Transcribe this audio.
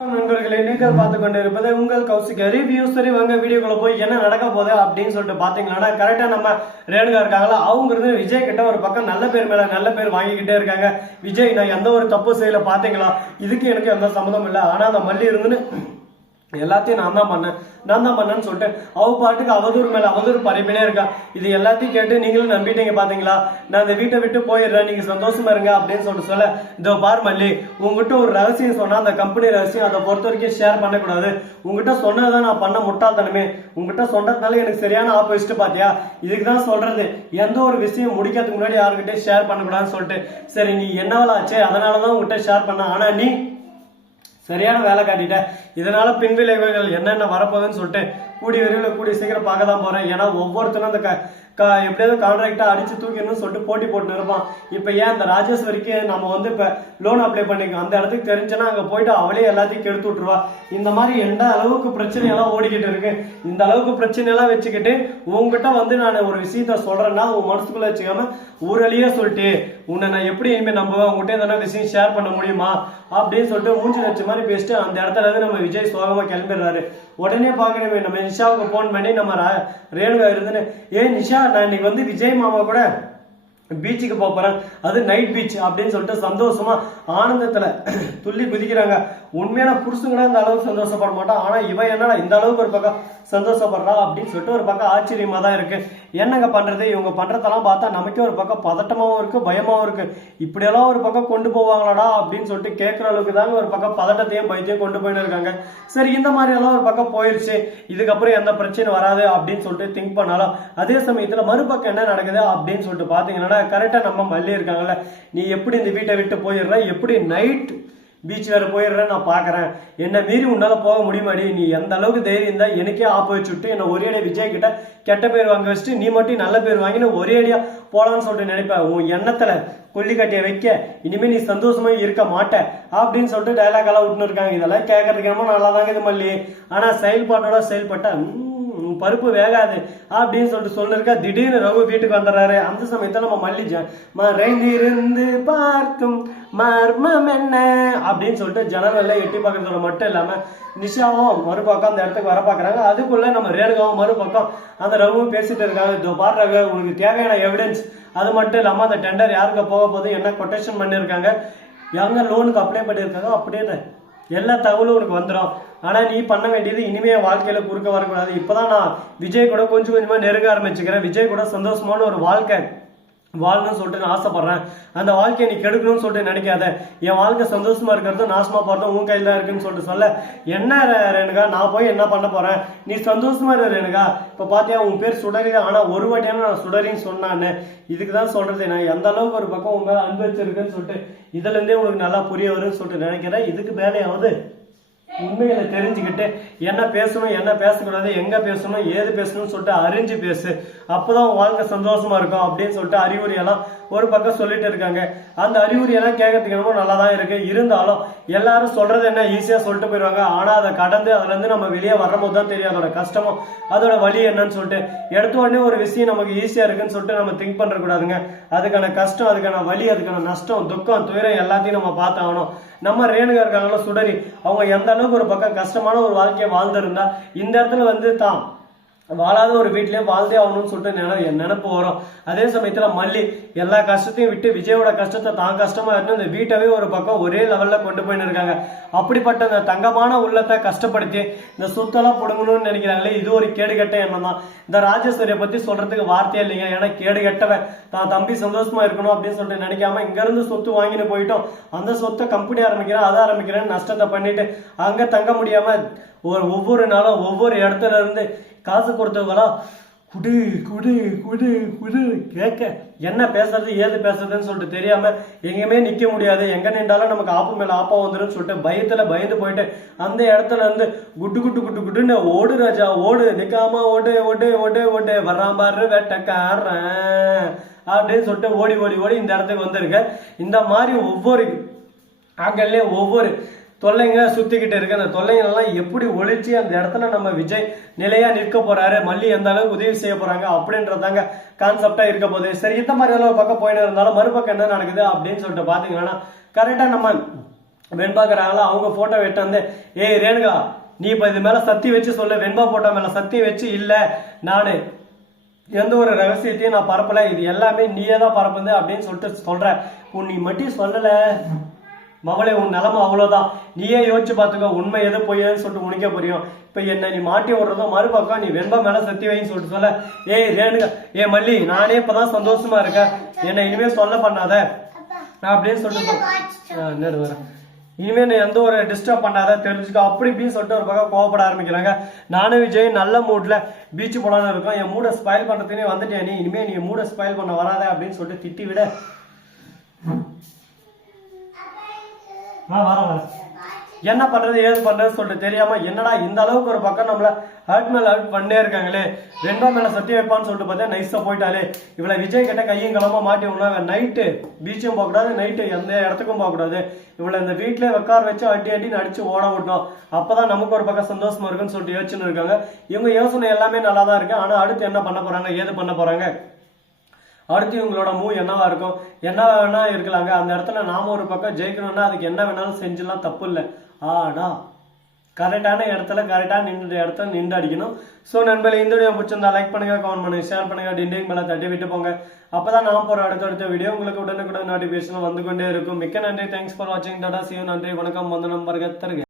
நண்பர்களை நீங்கள் பார்த்து கொண்டு இருப்பது உங்கள் கௌசிக் ரிவ்யூ. சரி வாங்க வீடியோக்குள்ள போய் என்ன நடக்க போகுது அப்படின்னு சொல்லிட்டு பாத்தீங்கன்னா கரெக்டா நம்ம ரேணுகா இருக்காங்களா அவங்க இருந்து விஜய் கிட்ட ஒரு பக்கம் நல்ல பேர் மேல நல்ல பேர் வாங்கிக்கிட்டே இருக்காங்க. விஜய் நான் எந்த ஒரு தப்பு செய்யல பாத்தீங்களா, இதுக்கு எனக்கு எந்த சம்மந்தம் இல்லை, ஆனா அந்த மல்லி இருந்துன்னு எல்லாத்தையும் நான் தான் பண்ணேன்னு சொல்லிட்டு அவ பாட்டுக்கு அவதூறு மேல அவதூறு பரப்பினே இருக்கா. இது எல்லாத்தையும் கேட்டு நீங்களும் நம்பிட்டீங்க பாத்தீங்களா. நான் இந்த வீட்டை விட்டு போயிடுறேன், நீங்க சந்தோஷமா இருங்க அப்படின்னு சொல்லிட்டு சொல்ல, இதோ பார் மல்லி, உங்ககிட்ட ஒரு ரகசியம் சொன்னா அந்த கம்பெனி ரகசியம், அதை பொறுத்த வரைக்கும் ஷேர் பண்ணக்கூடாது. உங்ககிட்ட சொன்னதான் நான் பண்ண முட்டாள்தனமே, உங்ககிட்ட சொன்னதுனால எனக்கு சரியான ஆப்போசிட் பாத்தியா. இதுக்குதான் சொல்றது, எந்த ஒரு விஷயம் முடிக்கிறதுக்கு முன்னாடி யாருக்கிட்டே ஷேர் பண்ணக்கூடாதுன்னு சொல்லிட்டு. சரி நீ என்னவளாச்சே, அதனாலதான் உங்ககிட்ட ஷேர் பண்ண, ஆனா நீ சரியான வேலை காட்டிட்ட. இதனால பின்விளைவுகள் என்னென்ன வரப்போகுதுன்னு சொல்லிட்டு கூடிய விரைவில் கூடிய சீக்கிரம் பார்க்க தான் போறேன். ஏன்னா ஒவ்வொருத்தரும் அந்த எப்படியாவது கான்ட்ராக்டா அடிச்சு தூக்கணும்னு சொல்லிட்டு போட்டி போட்டு இருப்பான். இப்ப ஏன் அந்த ராஜேஸ்வரிக்கு நம்ம இப்ப லோன் அப்ளை பண்ணிக்கோ, அந்த இடத்துக்கு தெரிஞ்சுன்னா அங்க போயிட்டு அவளே எல்லாத்தையும் கெடுத்து விட்டுருவா. இந்த மாதிரி எந்த அளவுக்கு பிரச்சனை எல்லாம் ஓடிக்கிட்டு இருக்கு. இந்த அளவுக்கு பிரச்சனை எல்லாம் வச்சுக்கிட்டு உங்ககிட்ட நான் ஒரு விஷயத்த சொல்றேன்னா உன் மனசுக்குள்ள வச்சுக்காம ஊரலியே சொல்லிட்டு உன்னை நான் எப்படி இனிமே நம்புவேன், உங்ககிட்ட எதனா விஷயம் ஷேர் பண்ண முடியுமா அப்படின்னு சொல்லிட்டு மூஞ்சி வச்ச மாதிரி பேசிட்டு அந்த இடத்துல இருந்து நம்ம விஜய் சோகமா கிளம்பிடுறாரு. உடனே பாக்குறேன் நம்ம நிஷாவுக்கு போன் பண்ணி நம்ம ரேணுகா இருந்துன்னு, நிஷா நான் இன்னைக்கு விஜய் மாமா கூட பீச்சுக்கு போறேன், அது நைட் பீச் அப்படின்னு சொல்லிட்டு சந்தோஷமா ஆனந்தத்துல துள்ளி குதிக்கிறாங்க. உண்மையான புருஷங்களா இந்த அளவுக்கு சந்தோஷப்பட மாட்டான், ஆனா இவன் என்னடா இந்த அளவுக்கு ஒரு பக்கம் சந்தோஷப்படுறா அப்படின்னு சொல்லிட்டு ஒரு பக்கம் ஆச்சரியமா தான் இருக்கு. என்னங்க பண்றது, இவங்க பண்றதெல்லாம் பார்த்தா நமக்கே ஒரு பக்கம் பதட்டமாவும் இருக்கு பயமாவும் இருக்கு. இப்படியெல்லாம் ஒரு பக்கம் கொண்டு போவாங்களாடா அப்படின்னு சொல்லிட்டு கேட்கற அளவுக்கு தாங்க ஒரு பக்கம் பதட்டத்தையும் பயத்தையும் கொண்டு போயிட்டு இருக்காங்க. சரி இந்த மாதிரி எல்லாம் ஒரு பக்கம் போயிருச்சு, இதுக்கப்புறம் எந்த பிரச்சனை வராது அப்படின்னு சொல்லிட்டு திங்க் பண்ணாலும் அதே சமயத்துல மறுபக்கம் என்ன நடக்குது அப்படின்னு சொல்லிட்டு பாத்தீங்கன்னா கரெக்டா நம்ம மல்லி இருக்காங்கல்ல, நீ எப்படி இந்த வீட்டை விட்டு போயிடுற, எப்படி நைட் பீச் வேற போயிடுறேன் நான் பாக்குறேன், என்ன மீறி உன்னால போக முடியுமாடி, நீ எந்த அளவுக்கு தைரியம் தான் எனக்கே ஆப்போசிட் விட்டு என்ன ஒரே அடியா விஜய் கிட்ட கெட்ட பேர் வாங்க வச்சுட்டு நீ மட்டும் நல்ல பேர் வாங்கி ஒரே அடியா போலான்னு சொல்லிட்டு நினைப்ப. உன் எண்ணத்துல கொல்லிக்கட்டிய வைக்க இனிமே நீ சந்தோஷமா இருக்க மாட்ட அப்படின்னு சொல்லிட்டு டைலாக் எல்லாம் விட்டுன்னு இருக்காங்க. இதெல்லாம் கேட்கறதுக்கு என்னமோ நல்லா தாங்க இது மல்லி, ஆனா செயல்பாட்டோட செயல்பட்ட பருப்பு வேகாது அப்படின்னு சொல்லிட்டு சொல்லிருக்கா. திடீர்னு ரகு வீட்டுக்கு வந்துடுறாரு. அந்த சமயத்துல நம்ம மல்லிருந்து பார்க்கும் மர்மம் என்ன அப்படின்னு சொல்லிட்டு ஜனரல்ல எட்டி பார்க்கறதோட மட்டும் இல்லாம நிஷாவும் மறுபக்கம் அந்த இடத்துக்கு வர பாக்குறாங்க. அதுக்குள்ள நம்ம ரேணுகாவும் மறுபக்கம் அந்த ரகுவும் பேசிட்டு இருக்காங்க. இதோ பாடுறாங்க, உனக்கு தேவையான எவிடன்ஸ், அது மட்டும் இல்லாம அந்த டெண்டர் யாருக்கு போக போது, என்ன கொட்டேஷன் பண்ணிருக்காங்க, எங்க லோனுக்கு அப்ளை பண்ணிருக்காங்க அப்படின்னு எல்லா தகவலும் உனக்கு வந்துடும். ஆனா நீ பண்ண வேண்டியது இனிமே வாழ்க்கையில குறுக்க வரக்கூடாது. இப்பதான் நான் விஜய் கூட கொஞ்சம் கொஞ்சமா நெருங்க ஆரம்பிச்சுக்கிறேன். விஜய் கூட சந்தோஷமான ஒரு வாழ்க்கை வாழணும்னு சொல்லிட்டு நான் ஆசைப்படுறேன். அந்த வாழ்க்கையை நீ கெடுக்கணும்னு சொல்லிட்டு நினைக்காத. என் வாழ்க்கை சந்தோஷமா இருக்கிறது நாசமா போறதும் உன் கையில தான் இருக்குன்னு சொல்லிட்டு சொல்ல, என்ன ரேணுகா நான் போய் என்ன பண்ண போறேன், நீ சந்தோஷமா இரு ரேணுகா. இப்ப பாத்தியா உன் பேர் சுடரி, ஆனா ஒரு வாட்டியான நான் சுடரின்னு சொன்னான்னு. இதுக்குதான் சொல்றது, நான் எந்த அளவுக்கு ஒரு பக்கம் உங்க அன்பு வச்சிருக்குன்னு சொல்லிட்டு இதுல இருந்தே உனக்கு நல்லா புரிய வரும்னு சொல்லிட்டு நினைக்கிறேன். இதுக்கு மேலேயாவது உண்மைகளை தெரிஞ்சுக்கிட்டு என்ன பேசணும் என்ன பேசக்கூடாது, எங்க பேசணும் ஏது பேசணும்னு சொல்லிட்டு அறிஞ்சு பேசு, அப்பதான் வாழ்க்கை சந்தோஷமா இருக்கும் அப்படின்னு சொல்லிட்டு அறிகுறியெல்லாம் ஒரு பக்கம் சொல்லிட்டு இருக்காங்க. அந்த அறிகுறியெல்லாம் கேட்கறதுக்கு என்னமோ நல்லா தான் இருக்கு. இருந்தாலும் எல்லாரும் சொல்றது என்ன ஈஸியா சொல்லிட்டு போயிடுவாங்க. ஆனா அதை கடந்து அதுல இருந்து நம்ம வெளியே வரும்போது தான் தெரியும் அதோட கஷ்டமும் அதோட வலி என்னன்னு சொல்லிட்டு. எடுத்த உடனே ஒரு விஷயம் நமக்கு ஈஸியா இருக்குன்னு சொல்லிட்டு நம்ம திங்க் பண்ற கூடாதுங்க. அதுக்கான கஷ்டம், அதுக்கான வலி, அதுக்கான நஷ்டம், துக்கம், துயரம் எல்லாத்தையும் நம்ம பார்த்தாகணும். நம்ம ரேணுகா இருக்காங்களோ சுடரி, அவங்க எந்த அளவுக்கு ஒரு பக்கம் கஷ்டமான ஒரு வாழ்க்கையை வாழ்ந்திருந்தா இந்த இடத்துல தான் வாழாத ஒரு வீட்லயே வாழ்ந்தே ஆகணும்னு சொல்லிட்டு நினைப்பு வரும். அதே சமயத்துல மல்லி எல்லா கஷ்டத்தையும் விட்டு விஜயோட கஷ்டத்தை தான் கஷ்டமா இருந்து இந்த வீட்டவே ஒரு பக்கம் ஒரே லெவல்ல கொண்டு போயின்னு இருக்காங்க. அப்படிப்பட்ட அந்த தங்கமான உள்ளத்தை கஷ்டப்படுத்தி இந்த சொத்தெல்லாம் புடுங்கணும்னு நினைக்கிறாங்களே, இது ஒரு கேடுகட்ட எண்ணம் தான். இந்த ராஜேஸ்வரியை பத்தி சொல்றதுக்கு வார்த்தையே இல்லைங்க. ஏன்னா கேடுகட்டவன் தான் தம்பி சந்தோஷமா இருக்கணும் அப்படின்னு சொல்லிட்டு நினைக்காம இங்க இருந்து சொத்து வாங்கிட்டு போயிட்டோம், அந்த சொத்தை கம்பெனி ஆரம்பிக்கிறேன் அதை ஆரம்பிக்கிறேன்னு நஷ்டத்தை பண்ணிட்டு அங்க தங்க முடியாம ஒவ்வொரு நாளும் ஒவ்வொரு இடத்துல இருந்து காசு கொடுத்தவங்களா குடு குடு குடு குடு கேட்க என்ன பேசுறது ஏது பேசுறதுன்னு சொல்லிட்டு தெரியாம எங்கேயுமே நிக்க முடியாது. எங்க நின்றாலும் நமக்கு ஆப்பு மேல ஆப்பா வந்துடும் சொல்லிட்டு பயத்துல பயந்து போயிட்டு அந்த இடத்துல இருந்து குட்டு குட்டு குட்டு குட்டுன்னு ஓடு ராஜா ஓடு, நிக்காம ஓடு ஓடு ஓடு ஓடு வர்றான் பாரு வேட்டக்காரன் அப்படின்னு சொல்லிட்டு ஓடி ஓடி ஓடி இந்த இடத்துக்கு வந்திருக்க. இந்த மாதிரி ஒவ்வொரு ஆங்கல்லே ஒவ்வொரு தொல்லைங்க சுத்திக்கிட்டு இருக்கு. அந்த தொல்லைங்கெல்லாம் எப்படி ஒழிச்சு அந்த இடத்துல நம்ம விஜய் நிலையா நிற்க போறாரு, மல்லி எந்த அளவுக்கு உதவி செய்ய போறாங்க அப்படின்றதாங்க கான்செப்டா இருக்க போகுது. சரி இந்த மாதிரி எல்லாம் பக்கம் போயிட்டு இருந்தாலும் மறுபக்கம் என்ன நடக்குது அப்படின்னு சொல்லிட்டு பாத்தீங்கன்னா கரெக்டா நம்ம வெண்பாக்குறாங்களா அவங்க போட்டோ வெட்டு வந்து ஏய் ரேணுகா நீ இப்ப இது மேல சத்தி வச்சு சொல்லு, வெண்பா போட்டோ மேல சத்தி வச்சு இல்ல நானு எந்த ஒரு ரகசியத்தையும் நான் பரப்பல, இது எல்லாமே நீயே தான் பரப்புது அப்படின்னு சொல்லிட்டு சொல்ற. நீ மட்டும் சொல்லல மவளே, உன் நிலைமை அவ்வளவுதான். நீயே யோசிச்சு பாத்துக்கோ உண்மை எது பொய்யன்னு சொல்லிட்டு உனக்கே புரியும். இப்ப என்ன நீ மாட்டி விடுறதும் மறுபக்கம் நீ வெண்பா மேல சத்தி வைன்னு சொல்லிட்டு சொல்ல. ஏய் ரேணுகா ஏ மல்லி நானே இப்பதான் சந்தோஷமா இருக்கேன், என்னை இனிமே சொல்ல பண்ணாத அப்படின்னு சொல்லிட்டு வரேன். இனிமே நீ எந்த ஒரு டிஸ்டர்ப் பண்ணாத தெரிஞ்சுக்கோ அப்படி இப்படின்னு சொல்லிட்டு ஒரு பக்கம் கோவப்பட ஆரம்பிக்கிறாங்க. நானும் விஜய் நல்ல மூட்ல பீச் போலான்னு இருக்கோம், என் மூட ஸ்பாயில் பண்றதுனே வந்துட்டேன், நீ இனிமே நீ மூட ஸ்பாயில் பண்ண வராத அப்படின்னு சொல்லிட்டு திட்டி விட வர என்ன பண்றது ஏது பண்றது சொல்லிட்டு தெரியாம என்னடா இந்த அளவுக்கு ஒரு பக்கம் நம்மள ஹர்ட் மேல ஹர்ட் பண்ணே இருக்காங்களே, வெண்பா மேல சத்தி வைப்பான்னு சொல்லிட்டு பார்த்தா நைஸா போயிட்டாலே. இவளை விஜய் கிட்ட கையும் களமா மாட்டி விடணும், நைட்டு பீச்சும் போக கூடாது, நைட்டு எந்த இடத்துக்கும் போக கூடாது, இவளை இந்த வீட்டுல உட்கார வச்சு அடி அடின்னு அடிச்சு ஓட விட்டோம், அப்பதான் நமக்கு ஒரு பக்கம் சந்தோஷமா இருக்குன்னு சொல்லிட்டு யோசிச்சுன்னு இருக்காங்க. இவங்க யோசனை எல்லாமே நல்லா தான் இருக்கு. ஆனா அடுத்து என்ன பண்ண போறாங்க ஏது பண்ண போறாங்க, அடுத்து இவங்களோட மூவ் என்னவா இருக்கும், என்ன வேணா இருக்கலாங்க. அந்த இடத்துல நாம ஒரு பக்கம் ஜெயிக்கணும்னா அதுக்கு என்ன வேணாலும் செஞ்சிடலாம், தப்பு இல்லை. ஆனா கரெக்டான இடத்துல கரெக்டாக நின்று இடத்துல நின்று அடிக்கணும். ஸோ நண்பர்களே இந்த வீடியோ பிடிச்சிருந்தா லைக் பண்ணுங்க, கமெண்ட் பண்ணுங்க, ஷேர் பண்ணுங்க, டிண்டிங் மேலே தட்டி விட்டு போங்க. அப்பதான் நான் போற அடுத்தடுத்த வீடியோ உங்களுக்கு உடனுக்குடன் நோட்டிபிகேஷன் வந்து கொண்டே இருக்கும். மிக்க நன்றி, தேங்க்ஸ் ஃபார் வாட்சிங், டாடா, see you, நன்றி, வணக்கம், வந்தனம், பர்கத் தருக.